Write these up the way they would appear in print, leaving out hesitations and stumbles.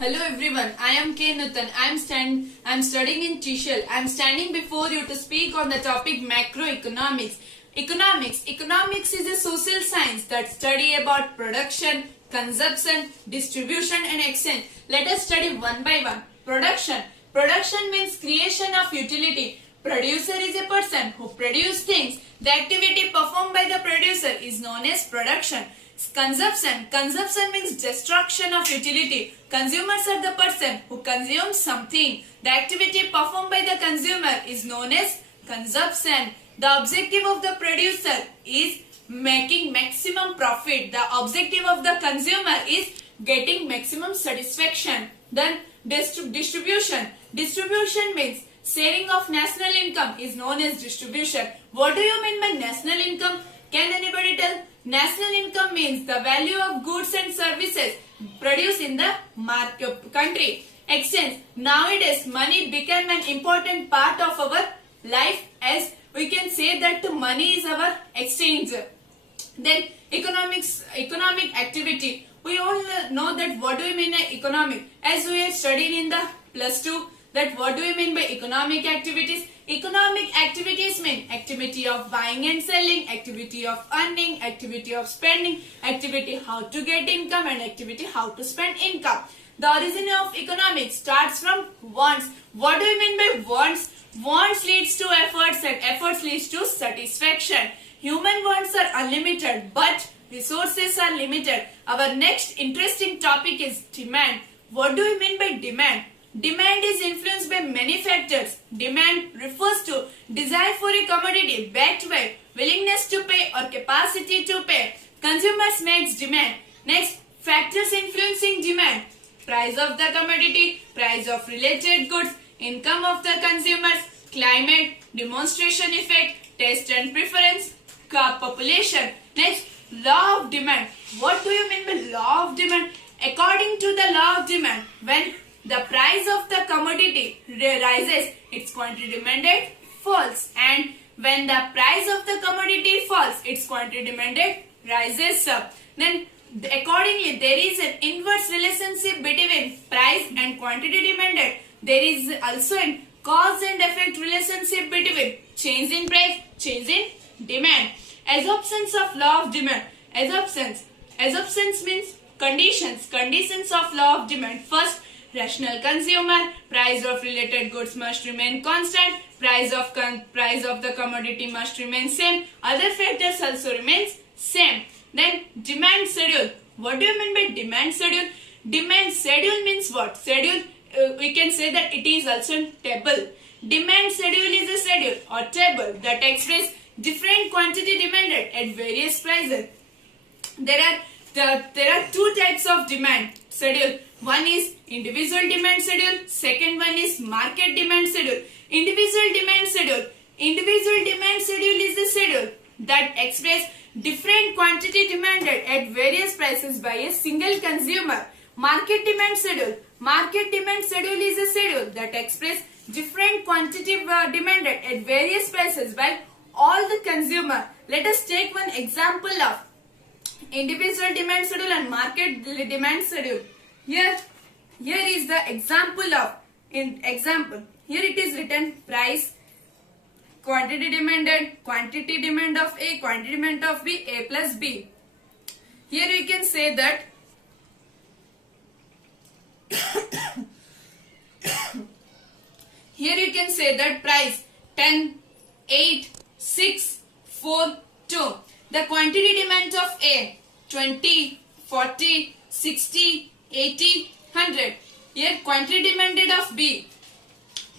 Hello everyone, I am K. Nutan. I am studying in TESOL. I am standing before you to speak on the topic macroeconomics. Economics is a social science that study about production, consumption, distribution and exchange. Let us study one by one. Production means creation of utility. Producer is a person who produces things. The activity performed by the producer is known as production. Consumption means destruction of utility. Consumers are the person who consumes something. The activity performed by the consumer is known as consumption. The objective of the producer is making maximum profit. The objective of the consumer is getting maximum satisfaction. Then distribution. Distribution means sharing of national income is known as distribution. What do you mean by national income? Can anybody tell? National income means the value of goods and services produced in the country. Exchange. Nowadays, money became an important part of our life, as we can say that money is our exchange. Then economic activity. We all know that what do we mean by economic? As we have studied in the +2, that what do we mean by economic activities? Economic activities mean activity of buying and selling, activity of earning, activity of spending, activity how to get income and activity how to spend income. The origin of economics starts from wants. What do we mean by wants? Wants leads to efforts and efforts leads to satisfaction. Human wants are unlimited but resources are limited. Our next interesting topic is demand. What do we mean by demand? Demand is influenced by many factors. Demand refers to desire for a commodity backed by willingness to pay or capacity to pay. Consumers makes demand. Next, factors influencing demand. Price of the commodity, price of related goods, income of the consumers, climate, demonstration effect, taste and preference, population. Next, law of demand. What do you mean by law of demand? According to the law of demand, when the price of the commodity rises, its quantity demanded falls, and when the price of the commodity falls, its quantity demanded rises up. Then accordingly, there is an inverse relationship between price and quantity demanded. There is also a cause and effect relationship between change in price, change in demand. Assumptions of law of demand. Assumptions means conditions of law of demand. First, rational consumer, price of related goods must remain constant, price of the commodity must remain same, other factors also remains same. Then demand schedule. What do you mean by demand schedule? Demand schedule means what? Schedule, we can say that it is also a table. Demand schedule is a schedule or table that expresses different quantity demanded at various prices. There are two types of demand schedule. One is individual demand schedule. Second one is market demand schedule. Individual demand schedule. Individual demand schedule is the schedule that expresses different quantity demanded at various prices by a single consumer. Market demand schedule. Market demand schedule is a schedule that expresses different quantity demanded at various prices by all the consumer. Let us take one example of individual demand schedule and market demand schedule. Here is the example of example. Here it is written price, quantity demanded, quantity demand of A, quantity demand of B, A plus B. Here we can say that here you can say that price 10, 8, 6, 4, 2. The quantity demand of A 20, 40, 60, 80, 100. Here quantity demanded of B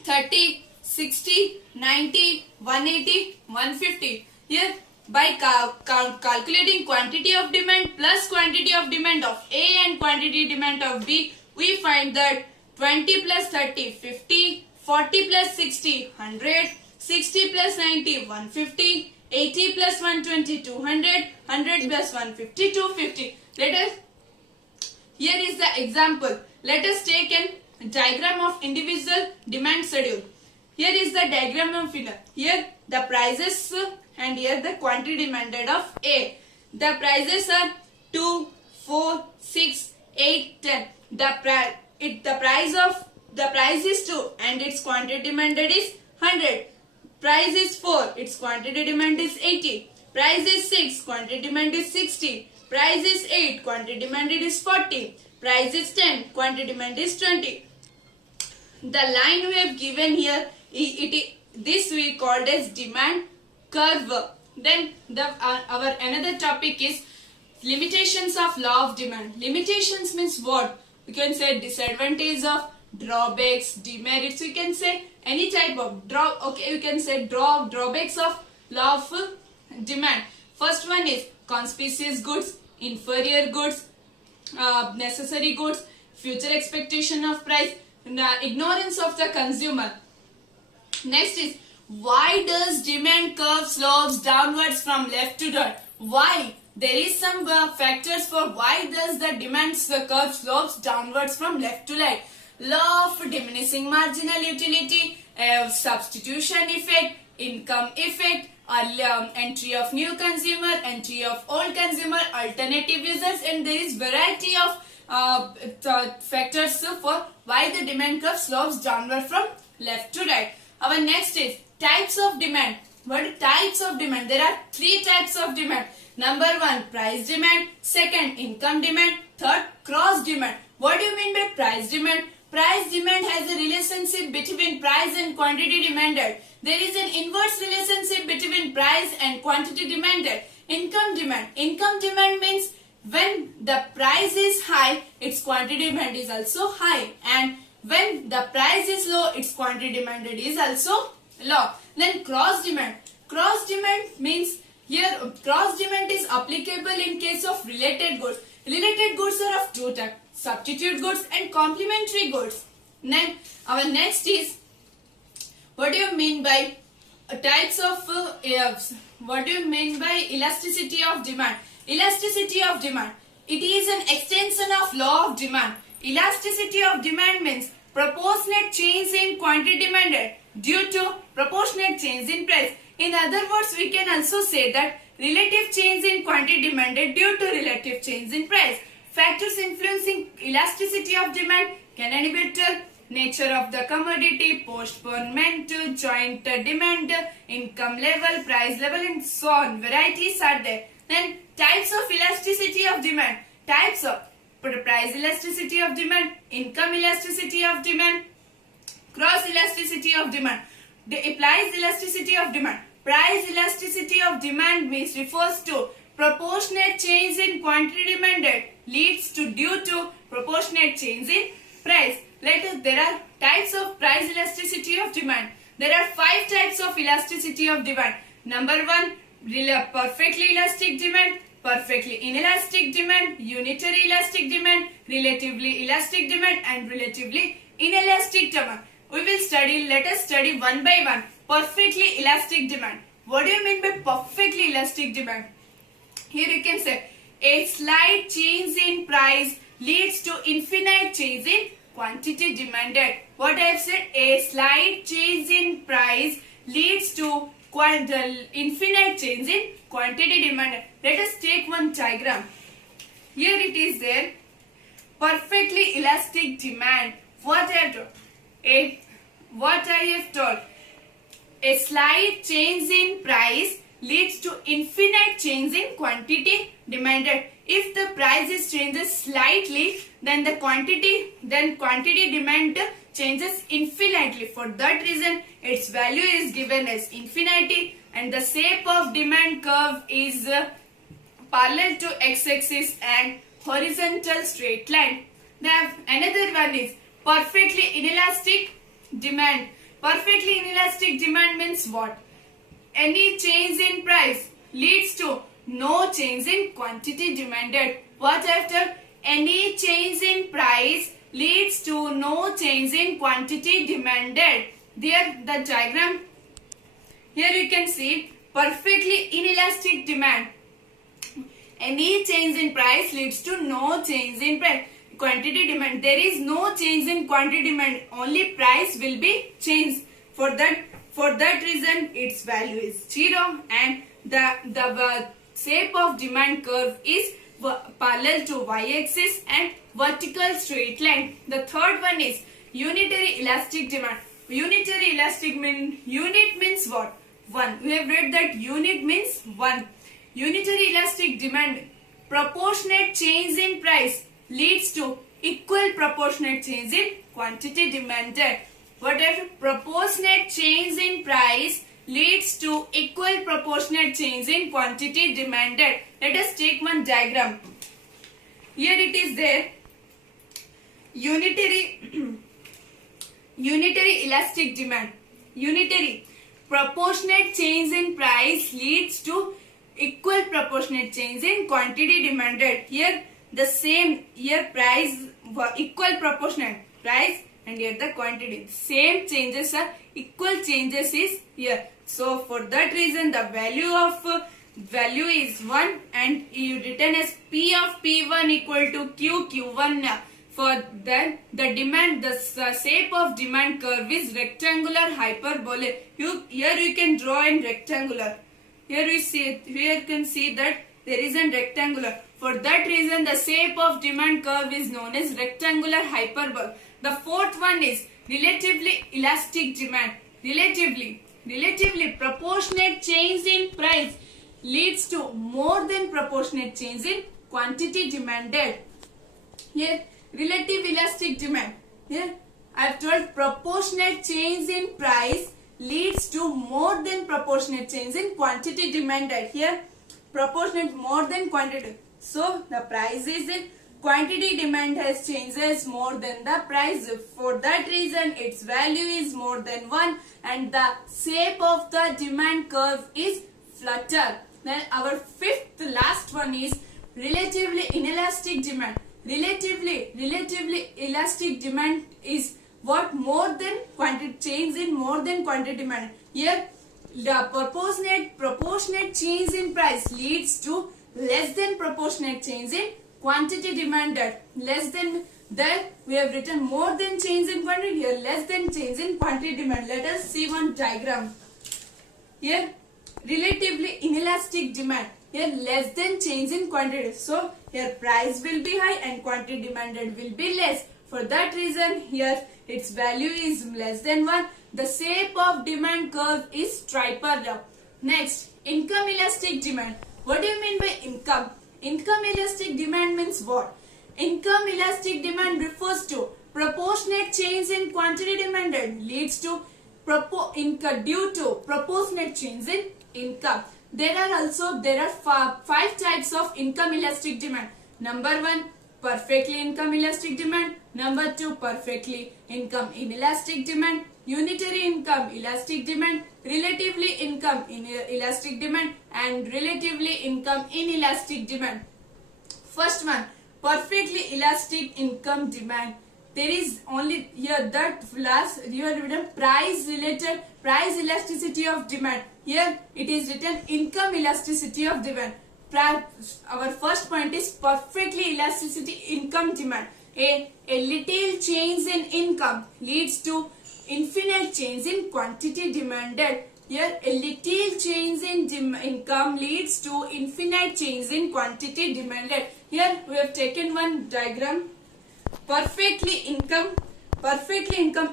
30, 60, 90, 180, 150. Here by calculating quantity of demand plus quantity of demand of A and quantity demand of B, we find that 20 plus 30, 50, 40 plus 60, 100, 60 plus 90, 150, 80 plus 120, 200, 100 plus 150, 250. Here is the example. Let us take a diagram of individual demand schedule. Here is the diagram of it. Here the prices and here the quantity demanded of A. The prices are 2, 4, 6, 8, 10. The the price is 2 and its quantity demanded is 100. Price is 4, its quantity demand is 80. Price is 6, quantity demand is 60. Price is 8, quantity demanded is 40. Price is 10, quantity demand is 20. The line we have given here, this we called as demand curve. Then our another topic is limitations of law of demand. Limitations means what? You can say disadvantage of, drawbacks, demerits. We can say any type of you can say drawbacks of law of demand. First one is conspicuous goods, inferior goods, necessary goods, future expectation of price, ignorance of the consumer. Next is, why does demand curve slopes downwards from left to right? Why? There is some factors for why does the demand curve slopes downwards from left to right. Law of diminishing marginal utility, substitution effect, income effect, entry of new consumer, entry of old consumer, alternative users, and there is variety of factors for why the demand curve slopes downward from left to right. Our next is types of demand. What are types of demand? There are 3 types of demand. Number 1, price demand. Second, income demand. Third, cross demand. What do you mean by price demand? Price demand has a relationship between price and quantity demanded. There is an inverse relationship between price and quantity demanded. Income demand. Income demand means when the price is high, its quantity demand is also high, and when the price is low, its quantity demanded is also low. Then cross demand. Cross demand means here cross demand is applicable in case of related goods. Related goods are of 2 types: substitute goods and complementary goods. Then our next is, what do you mean by types of what do you mean by elasticity of demand? Elasticity of demand. It is an extension of law of demand. Elasticity of demand means proportionate change in quantity demanded due to proportionate change in price. In other words, we can also say that relative change in quantity demanded due to relative change in price. Factors influencing elasticity of demand can inhibit nature of the commodity, postponement, joint demand, income level, price level, and so on. Varieties are there. Then types of elasticity of demand. Types of price elasticity of demand, income elasticity of demand, cross elasticity of demand. The applies elasticity of demand. Price elasticity of demand means refers to proportionate change in quantity demanded leads to due to proportionate change in price. There are types of price elasticity of demand. There are 5 types of elasticity of demand. Number 1, perfectly elastic demand, perfectly inelastic demand, unitary elastic demand, relatively elastic demand, and relatively inelastic demand. We will study, let us study one by one. Perfectly elastic demand. What do you mean by perfectly elastic demand? Here you can say, a slight change in price leads to infinite change in quantity demanded. What I have said, a slight change in price leads to infinite change in quantity demanded. Let us take one diagram. Here it is there. Perfectly elastic demand. What I have told. A slight change in price leads to infinite change in quantity demanded. If the price changes slightly, then quantity demand changes infinitely. For that reason, its value is given as infinity, and the shape of demand curve is parallel to x-axis and horizontal straight line. Now another one is perfectly inelastic demand. Perfectly inelastic demand means what? Any change in price leads to no change in quantity demanded. What after? Any change in price leads to no change in quantity demanded. There the diagram. Here you can see perfectly inelastic demand. Any change in price leads to no change in price. Quantity demand. There is no change in quantity demand. Only price will be changed. For that reason, its value is 0, and the shape of demand curve is parallel to y-axis and vertical straight line. The third one is unitary elastic demand. Unitary elastic unit means what? 1. We have read that unit means 1. Unitary elastic demand, proportionate change in price leads to equal proportionate change in quantity demanded. Whatever proportionate change in price leads to equal proportionate change in quantity demanded. Let us take one diagram. Here it is there. Unitary elastic demand. Unitary proportionate change in price leads to equal proportionate change in quantity demanded. Here the same, here price equal proportionate price and here the quantity. Same changes are equal changes is here. So for that reason the value is 1 and you written as P of P1 equal to Q1. For then the demand, the shape of demand curve is rectangular hyperbolic. Here you can draw in rectangular. Here you can see that there is a rectangular. For that reason the shape of demand curve is known as rectangular hyperbole. The fourth one is relatively elastic demand. Relatively proportionate change in price leads to more than proportionate change in quantity demanded. Here relative elastic demand. Here I have told proportionate change in price leads to more than proportionate change in quantity demanded. Here proportionate more than quantity. So the price is in quantity demand has changes more than the price. For that reason its value is more than 1 and the shape of the demand curve is flatter. Then our fifth last one is relatively inelastic demand. Relatively elastic demand is what? More than quantity change in more than quantity demand. Here the proportionate change in price leads to less than proportionate change in quantity demanded. Less than, there we have written more than change in quantity, here less than change in quantity demand. Let us see one diagram. Here relatively inelastic demand, here less than change in quantity. So here price will be high and quantity demanded will be less. For that reason here its value is less than 1. The shape of demand curve is triparallel. Next, income elastic demand. What do you mean by income? Income elastic demand means what? Income elastic demand refers to proportionate change in quantity demanded leads to due to proportionate change in income. There are 5 types of income elastic demand. Number 1, perfectly income elastic demand. Number 2, perfectly income inelastic demand. Unitary income elastic demand, relatively income elastic demand and relatively income inelastic demand. First one, perfectly elastic income demand. There is only here that last you have written price elasticity of demand. Here it is written income elasticity of demand. Our first point is perfectly elasticity income demand. A little change in income leads to infinite change in quantity demanded. Here a little change in income leads to infinite change in quantity demanded. Here we have taken one diagram. Perfectly income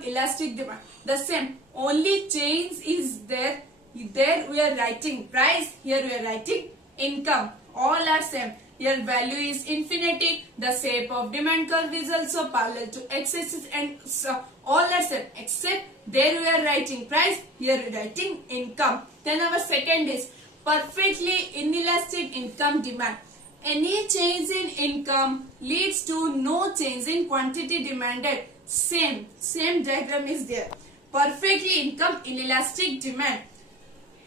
elastic demand. The same, only change is there. There we are writing price, here we are writing income. All are same. Here value is infinity. The shape of demand curve is also parallel to x-axis and so all are same except there we are writing price, here we are writing income. Then our second is perfectly inelastic income demand. Any change in income leads to no change in quantity demanded. Same diagram is there. Perfectly income inelastic demand.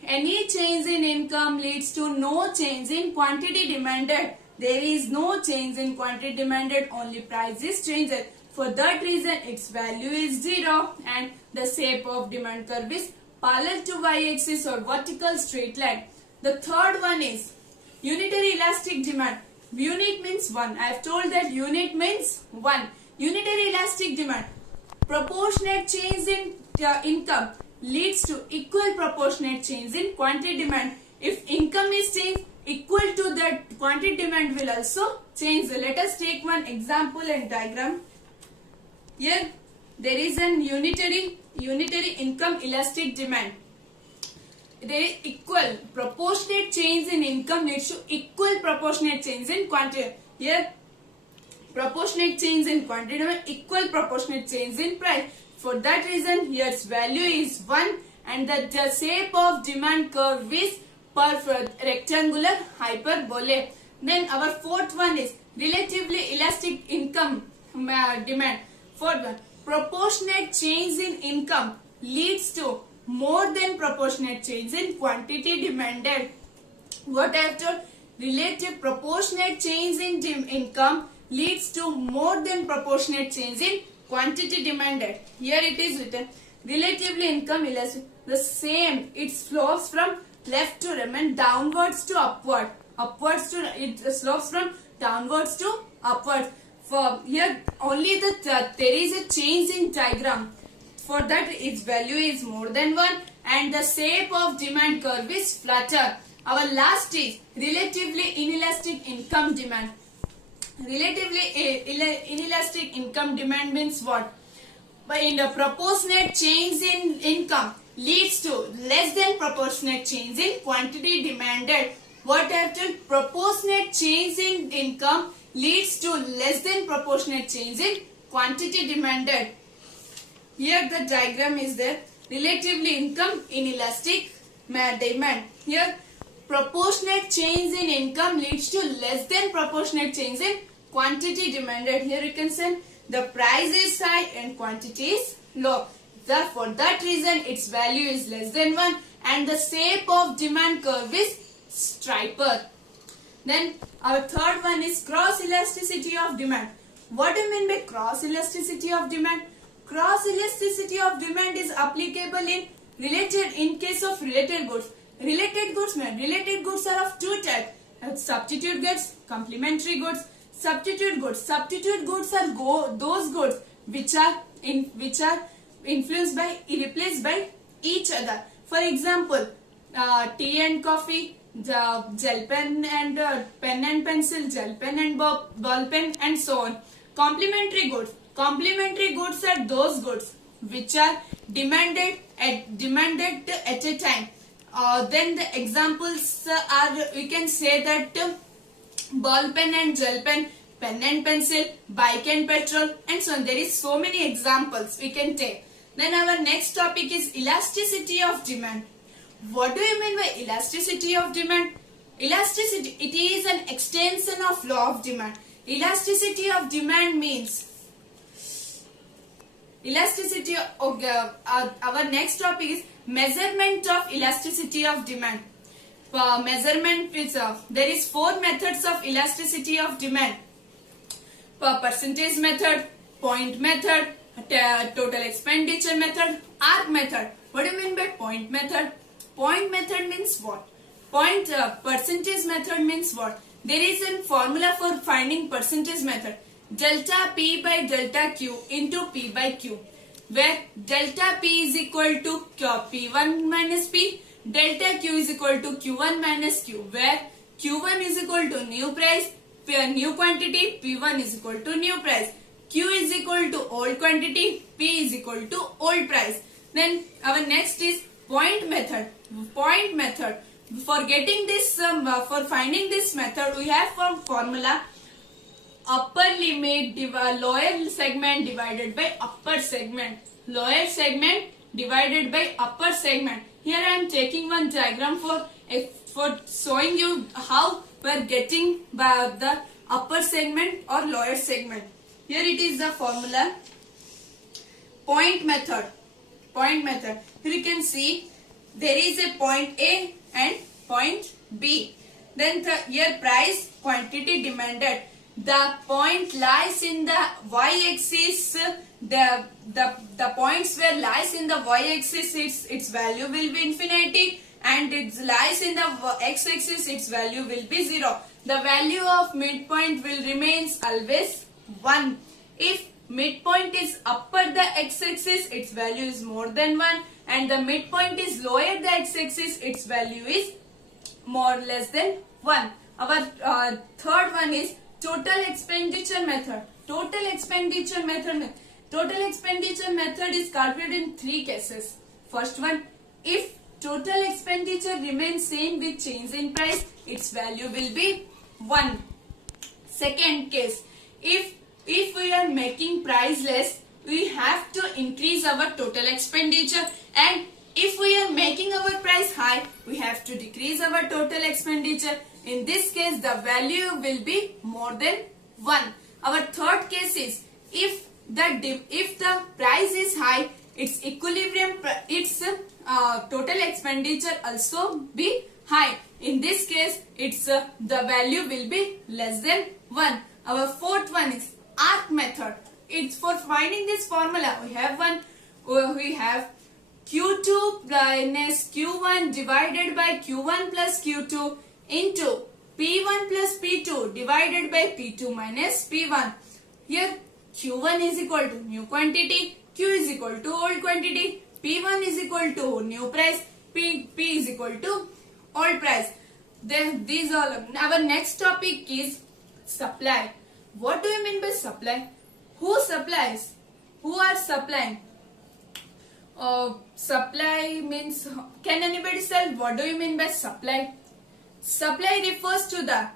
Any change in income leads to no change in quantity demanded. There is no change in quantity demanded, only price is changed. For that reason its value is 0 and the shape of demand curve is parallel to y-axis or vertical straight line. The third one is unitary elastic demand. Unit means 1. I have told that unit means 1. Unitary elastic demand. Proportionate change in income leads to equal proportionate change in quantity demand. If income is changed, equal to that quantity demand will also change. Let us take one example and diagram. Here there is an unitary income elastic demand. There is equal proportionate change in income leads to equal proportionate change in quantity. Here proportionate change in quantity, equal proportionate change in price. For that reason here its value is 1 and the shape of demand curve is rectangular hyperbole. Then our fourth one is relatively elastic income demand. Fourth one, proportionate change in income leads to more than proportionate change in quantity demanded. What I have told? Relative proportionate change in income leads to more than proportionate change in quantity demanded. Here it is written relatively income elastic. The same, it slopes from left to right and downwards to upward. Upwards to it slopes from downwards to upwards. For here only there is a change in diagram. For that its value is more than 1 and the shape of demand curve is flatter. Our last is relatively inelastic income demand. Relatively inelastic income demand means what? In the proportionate change in income leads to less than proportionate change in quantity demanded. What after proportionate change in income leads to less than proportionate change in quantity demanded. Here the diagram is there. Relatively income inelastic demand. Here proportionate change in income leads to less than proportionate change in quantity demanded. Here you can say the price is high and quantity is low. For that reason its value is less than 1 and the shape of demand curve is striper. Then our third one is cross elasticity of demand. What do you mean by cross elasticity of demand? Cross elasticity of demand is applicable in case of related goods. Related goods are of two types: substitute goods, complementary goods. Substitute goods are those goods which are influenced by replaced by each other. For example, tea and coffee, gel pen and pen and pencil, gel pen and ball pen, and so on. Complementary goods are those goods which are demanded at a time. Then the examples are, we can say that ball pen and gel pen, pen and pencil, bike and petrol, and so on. There is so many examples we can take. Then our next topic is elasticity of demand. What do you mean by elasticity of demand? Elasticity, it is an extension of law of demand. Elasticity of demand means elasticity of our next topic is measurement of elasticity of demand. Measurement is there is 4 methods of elasticity of demand: percentage method, point method, total expenditure method, arc method. What do you mean by point method? Point method means what? Percentage method means what? There is a formula for finding percentage method: delta P by delta Q into P by Q, where delta P is equal to P1 minus P, delta Q is equal to Q1 minus Q, where Q1 is equal to new price, new quantity, P1 is equal to new price, Q is equal to old quantity, P is equal to old price. Then our next is point method. Point method. For getting this, for finding this method, we have one formula: upper limit lower segment divided by upper segment. Lower segment divided by upper segment. Here I am taking one diagram for showing you how we are getting by the upper segment or lower segment. Here it is the formula. Point method. Point method. Here you can see there is a point A and point B. Then here price, quantity demanded. The point lies in the y-axis. The points where lies in the y-axis, its value will be infinity, and it lies in the x-axis, its value will be 0. The value of midpoint will remains always 1. If midpoint is upper the x-axis, its value is more than 1, and the midpoint is lower the x-axis, its value is more or less than 1. Our third one is total expenditure method. Total expenditure method is calculated in 3 cases. First one, if total expenditure remains same with change in price, its value will be 1. Second case, if we are making price less, we have to increase our total expenditure, and if we are making our price high, we have to decrease our total expenditure. In this case, the value will be more than 1. Our third case is if the price is high, its total expenditure also be high. In this case, the value will be less than 1. Our fourth one is arc method. It's for finding this formula. We have Q2 minus Q1 divided by Q1 plus Q2 into P1 plus P2 divided by P2 minus P1. Here Q1 is equal to new quantity, Q is equal to old quantity, P1 is equal to new price, P is equal to old price. Then these all. Our next topic is supply. What do you mean by supply? Who supplies? Who are supplying? Supply means, can anybody tell what do you mean by supply? Supply refers to the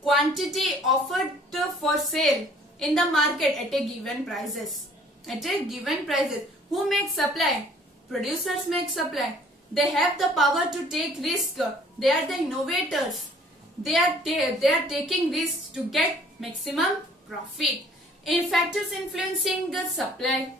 quantity offered for sale in the market at a given prices. At a given prices. Who makes supply? Producers make supply. They have the power to take risk. They are the innovators. They are taking risks to get maximum profit. In factors influencing the supply,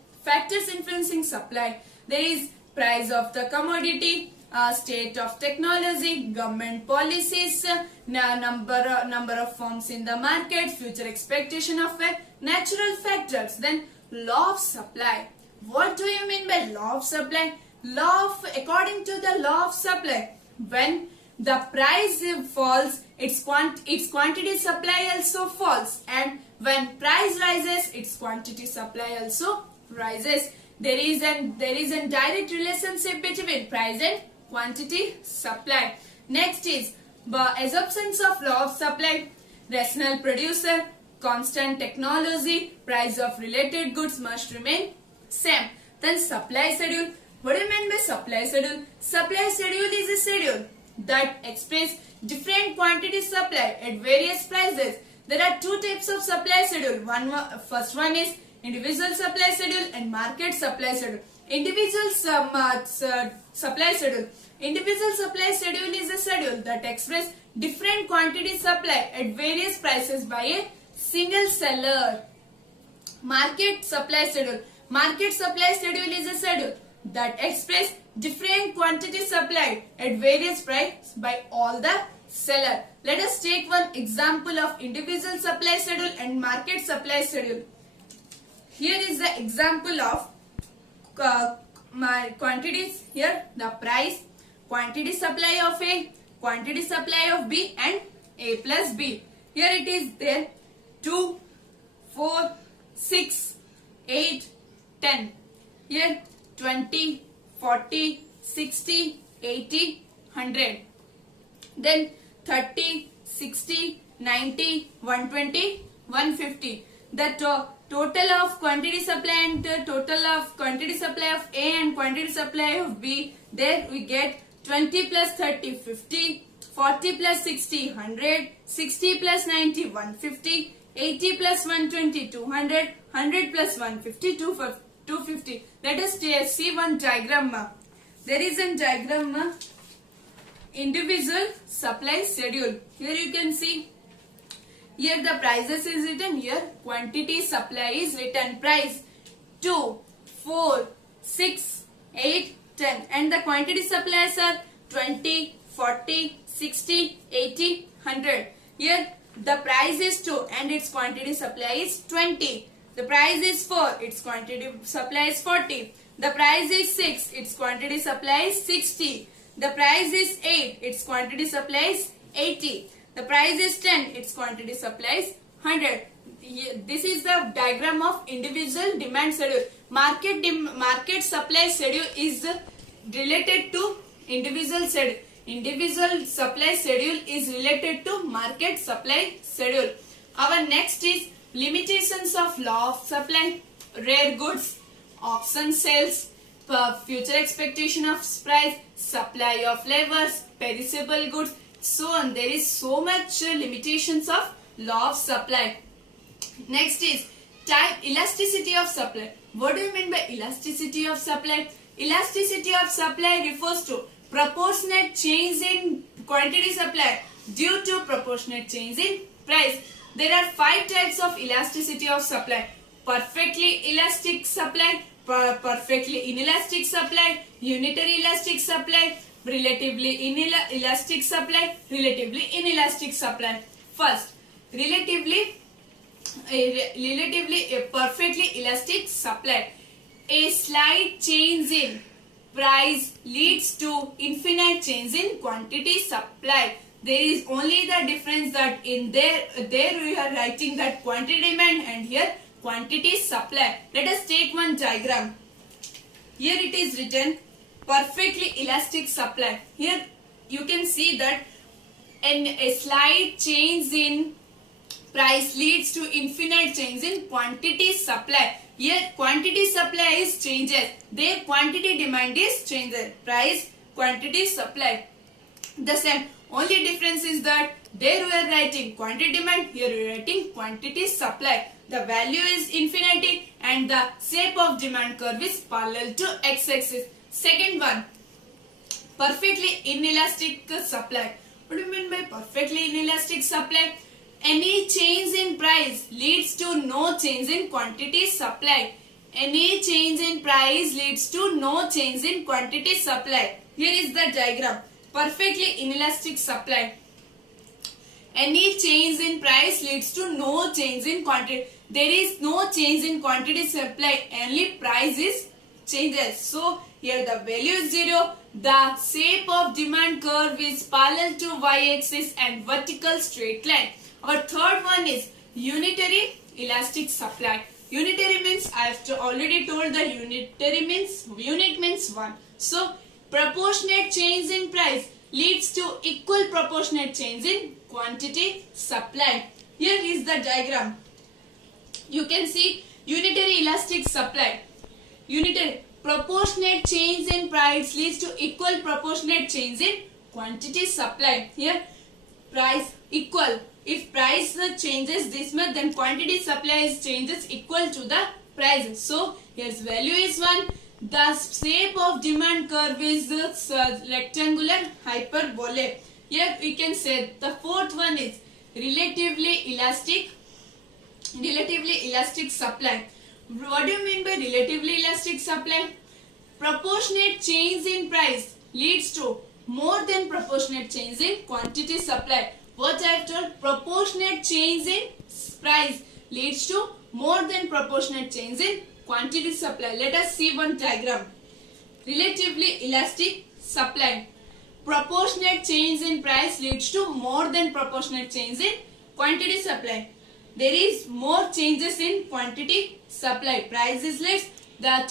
there is price of the commodity, state of technology, government policies, number of firms in the market, future expectation of natural factors. Then law of supply. What do you mean by law of supply? According to the law of supply, when the price falls, its quantity supply also falls, and when price rises, its quantity supply also rises. There is a direct relationship between price and quantity supply. Next is the assumptions of law of supply. Rational producer, constant technology, price of related goods must remain same. Then supply schedule. What do you mean by supply schedule? Supply schedule is a schedule that expresses different quantities supply at various prices. There are 2 types of supply schedule. First one is individual supply schedule and market supply schedule. Individual supply schedule. Individual supply schedule is a schedule that expresses different quantities supply at various prices by a single seller. Market supply schedule. Market supply schedule is a schedule that expresses different quantities supplied at various prices by all the seller. Let us take one example of individual supply schedule and market supply schedule. Here is the example of my quantities. Here the price, quantity supply of A, quantity supply of B, and A plus B. Here it is there 2, 4, 6, 8, 10. Here 20, 40, 60, 80, 100. Then 30, 60, 90, 120, 150. The total of quantity supply and total of quantity supply of A and quantity supply of B. There we get 20 plus 30, 50, 40 plus 60, 100, 60 plus 90, 150, 80 plus 120, 200, 100 plus 150, 250. Let us see one diagram. There is a diagram, individual supply schedule. Here you can see, here the prices is written, here quantity supply is written, price 2, 4, 6, 8, 10, and the quantity supplies are 20, 40, 60, 80, 100. Here the price is 2 and its quantity supply is 20. The price is 4, its quantity supply is 40. The price is 6, its quantity supply is 60. The price is 8, its quantity supply is 80. The price is 10, its quantity supply is 100. This is the diagram of individual demand schedule. Market supply schedule is related to individual schedule. Individual supply schedule is related to market supply schedule. Our next is limitations of law of supply, rare goods, auction sales, future expectation of price, supply of labors, perishable goods, so on. There is so much limitations of law of supply. Next is time elasticity of supply. What do you mean by elasticity of supply? Elasticity of supply refers to proportionate change in quantity supply due to proportionate change in price. There are 5 types of elasticity of supply: perfectly elastic supply, perfectly inelastic supply, unitary elastic supply, relatively inelastic supply, relatively inelastic supply. First, relatively perfectly elastic supply. A slight change in price leads to infinite change in quantity supply. There is only the difference that in there we are writing that quantity demand and here quantity supply. Let us take one diagram. Here it is written perfectly elastic supply. Here you can see that a slight change in price leads to infinite change in quantity supply. Here quantity supply is changes. There quantity demand is changes. Price, quantity, supply. The same. Only difference is that there we are writing quantity demand. Here we are writing quantity supply. The value is infinity and the shape of demand curve is parallel to x-axis. Second one. Perfectly inelastic supply. What do you mean by perfectly inelastic supply? Any change in price leads to no change in quantity supply. Any change in price leads to no change in quantity supply. Here is the diagram. Perfectly inelastic supply. Any change in price leads to no change in quantity. There is no change in quantity supply. Only price is changes. So here the value is 0. The shape of demand curve is parallel to y-axis and vertical straight line. Our third one is unitary elastic supply. Unitary means I have already told that unitary means unit means 1. So proportionate change in price leads to equal proportionate change in quantity supply. Here is the diagram. You can see unitary elastic supply. Unitary proportionate change in price leads to equal proportionate change in quantity supply. Here price equal. If price changes this much, then quantity supply changes equal to the price. So here's value is 1. The shape of demand curve is rectangular hyperbole. Here we can say the fourth one is relatively elastic supply. What do you mean by relatively elastic supply? Proportionate change in price leads to more than proportionate change in quantity supply. What I have told, proportionate change in price leads to more than proportionate change in quantity supply. Let us see one diagram. Relatively elastic supply. Proportionate change in price leads to more than proportionate change in quantity supply. There is more changes in quantity supply. Price is less. The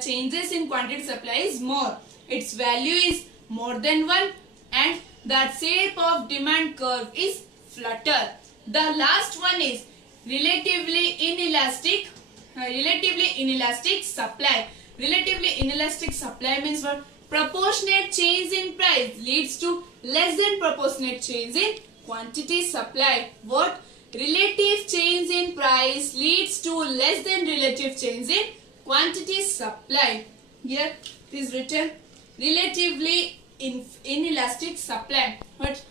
changes in quantity supply is more. Its value is more than 1 and the shape of demand curve is flatter. The last one is relatively inelastic supply. Relatively inelastic supply means what? Proportionate change in price leads to less than proportionate change in quantity supply. What? Relative change in price leads to less than relative change in quantity supply. Here it is written relatively inelastic supply. But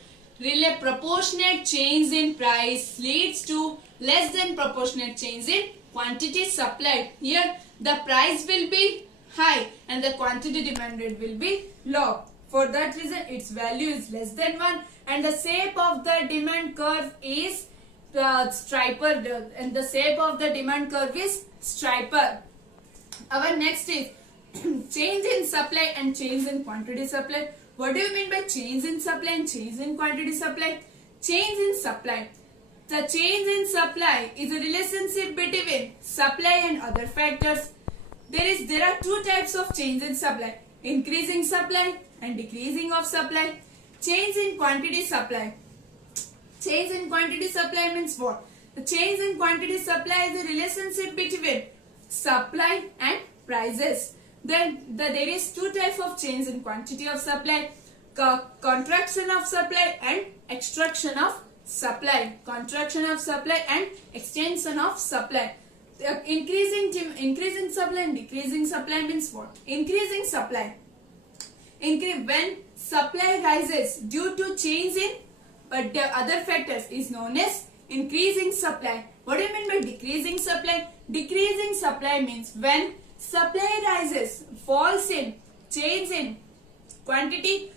proportionate change in price leads to less than proportionate change in quantity supply. Here the price will be high and the quantity demanded will be low. For that reason its value is less than 1 and the shape of the demand curve is striper and the shape of the demand curve is striper. Our next is change in supply and change in quantity supply. What do you mean by change in supply and change in quantity supply? Change in supply. The change in supply is a relationship between supply and other factors. There are two types of change in supply. increasing supply and decreasing of supply. Change in quantity supply. Change in quantity supply means what? The change in quantity supply is the relationship between supply and prices. Then there is two types of change in quantity of supply: contraction of supply and extraction of supply. Contraction of supply and extension of supply. Increasing supply and decreasing supply means what? Increasing supply. When supply rises due to change in but the other factors is known as increasing supply. What do you mean by decreasing supply? Decreasing supply means when supply rises, falls in, change in quantity,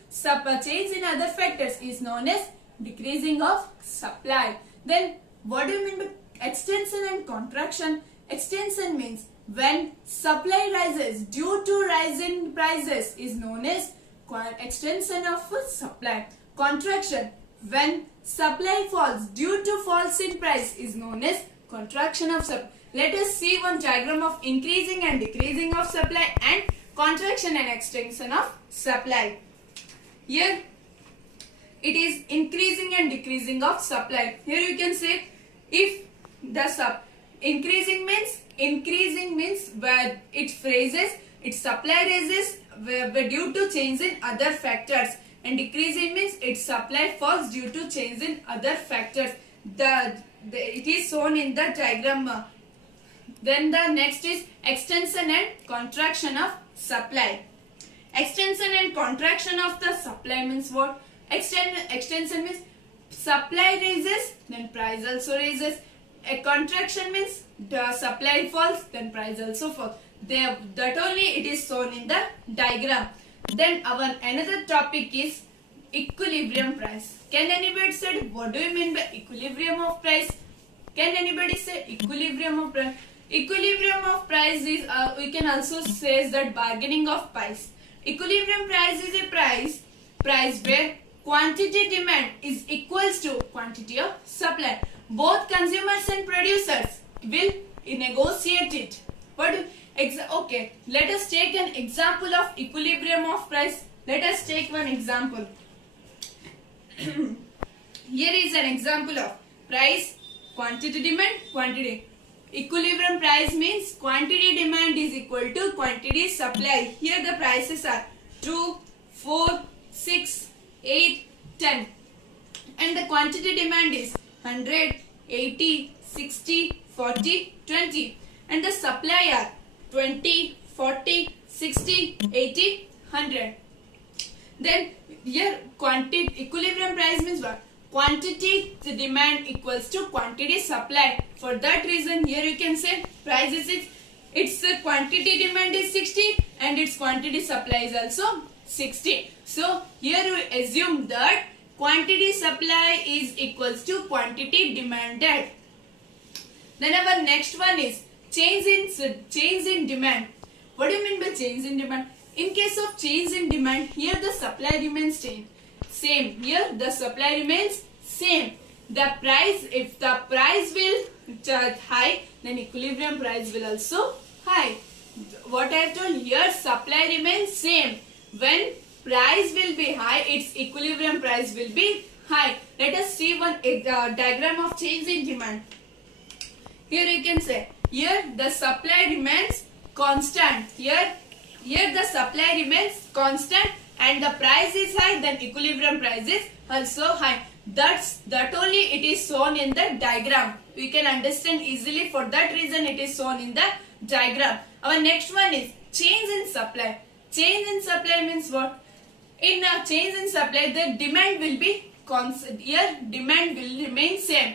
change in other factors is known as decreasing of supply. Then what do you mean by extension and contraction? Extension means when supply rises due to rise in prices is known as extension of supply. Contraction, when supply falls due to falls in price is known as contraction of supply. Let us see one diagram of increasing and decreasing of supply and contraction and extension of supply. Here it is increasing and decreasing of supply. Here you can say if the increasing means where it raises, its supply raises due to change in other factors, and decreasing means its supply falls due to change in other factors. It is shown in the diagram. Then the next is extension and contraction of supply. Extension and contraction of the supply means what? Extension means supply raises, then price also raises. A contraction means the supply falls, then price also falls. That only it is shown in the diagram. Then our another topic is equilibrium price. Can anybody say what do you mean by equilibrium of price? Can anybody say equilibrium of price? Equilibrium of price is we can also say that bargaining of price. Equilibrium price is a price where quantity demand is equals to quantity of supply. Both consumers and producers will negotiate it. Okay, let us take an example of equilibrium of price. Let us take one example. Here is an example of price, quantity demand, quantity. Equilibrium price means quantity demand is equal to quantity supply. Here the prices are 2, 4, 6, 8, 10. And the quantity demand is 100, 80, 60, 40, 20. And the supply are 20, 40, 60, 80, 100. Then here equilibrium price means what? Quantity demand equals to quantity supply. For that reason here you can say price is its quantity demand is 60 and its quantity supply is also 60. So here we assume that quantity supply is equals to quantity demanded. Then our next one is change in demand. What do you mean by change in demand? In case of change in demand, here the supply remains same. Here the supply remains same. The price, if the price will high, then equilibrium price will also high. What I have told here, supply remains same. When price will be high, its equilibrium price will be high. Let us see one diagram of change in demand. Here you can say, here the supply remains constant. Here the supply remains constant and the price is high, then equilibrium price is also high. That only it is shown in the diagram. We can understand easily. For that reason it is shown in the diagram. Our next one is change in supply. Change in supply means what? In a change in supply, the demand will be constant. Here demand will remain same.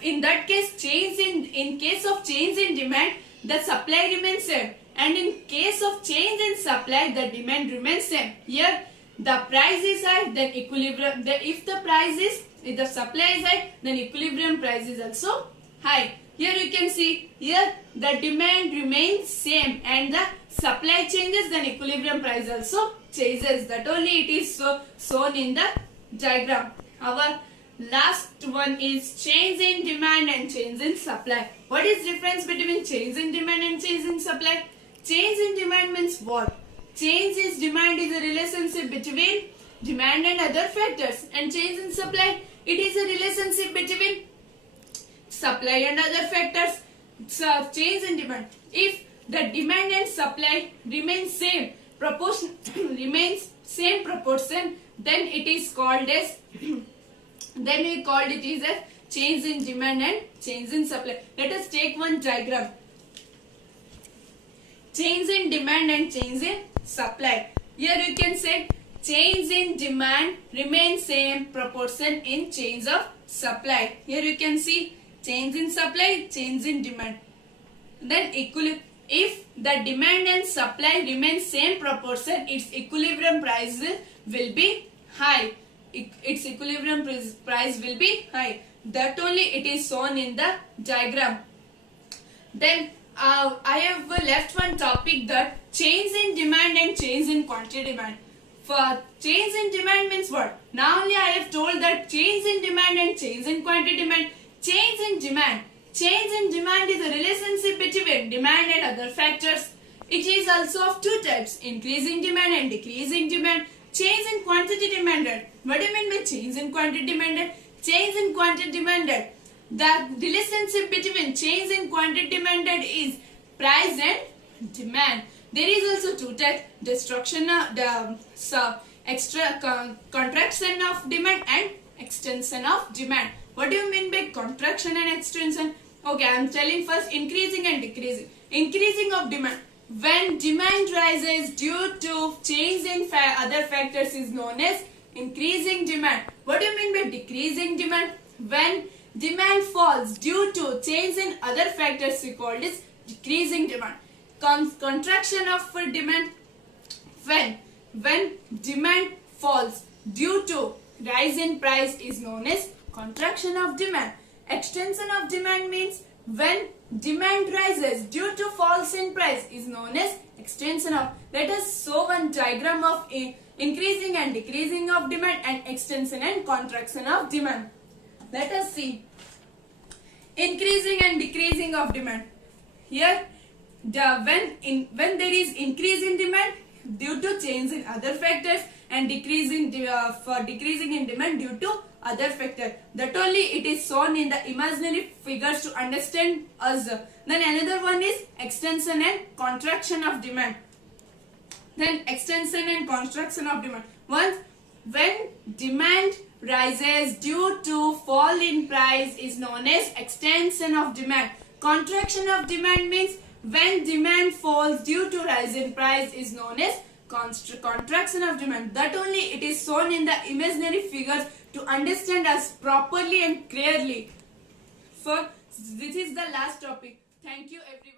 In that case, in case of change in demand, the supply remains same. And in case of change in supply, the demand remains same. Here the price is high, then equilibrium. If the supply is high, then equilibrium price is also high. Here you can see, here the demand remains same and the supply changes, then equilibrium price also changes. That only it is shown in the diagram. Our last one is change in demand and change in supply. What is difference between change in demand and change in supply? Change in demand means what? Change in demand is a relationship between demand and other factors, and change in supply, it is a relationship between supply and other factors. So change in demand, if the demand and supply remains same proportion remains same proportion, then it is called as then we called it is a change in demand and change in supply. Let us take one diagram. Change in demand and change in supply. Here you can say change in demand remains same proportion in change of supply. Here you can see change in supply, change in demand. Then if the demand and supply remain same proportion, its equilibrium price will be high. Its equilibrium price will be high. That only it is shown in the diagram. Then I have left one topic, that change in demand and change in quantity demand. For change in demand means what? Now only I have told that change in demand and change in quantity demand. Change in demand. Change in demand is a relationship between demand and other factors. It is also of two types, increasing demand and decreasing demand. Change in quantity demanded. What do you mean by change in quantity demanded? Change in quantity demanded, the relationship between change in quantity demanded is price and demand. There is also two types, destruction of contraction of demand and extension of demand. What do you mean by contraction and extension? Okay, I am telling first increasing and decreasing. Increasing of demand. When demand rises due to change in other factors is known as increasing demand. What do you mean by decreasing demand? When demand falls due to change in other factors is called as decreasing demand. Contraction of demand. When demand falls due to rise in price is known as contraction of demand. Extension of demand means when demand rises due to falls in price is known as extension of. Let us show one diagram of increasing and decreasing of demand and extension and contraction of demand. Let us see increasing and decreasing of demand. Here when there is increase in demand due to change in other factors and decreasing in demand due to other factor, that only it is shown in the imaginary figures to understand us. Then another one is extension and contraction of demand. Then extension and contraction of demand. When demand rises due to fall in price is known as extension of demand. Contraction of demand means when demand falls due to rise in price is known as contraction of demand. That only it is shown in the imaginary figures to understand us properly and clearly. So this is the last topic. Thank you everyone.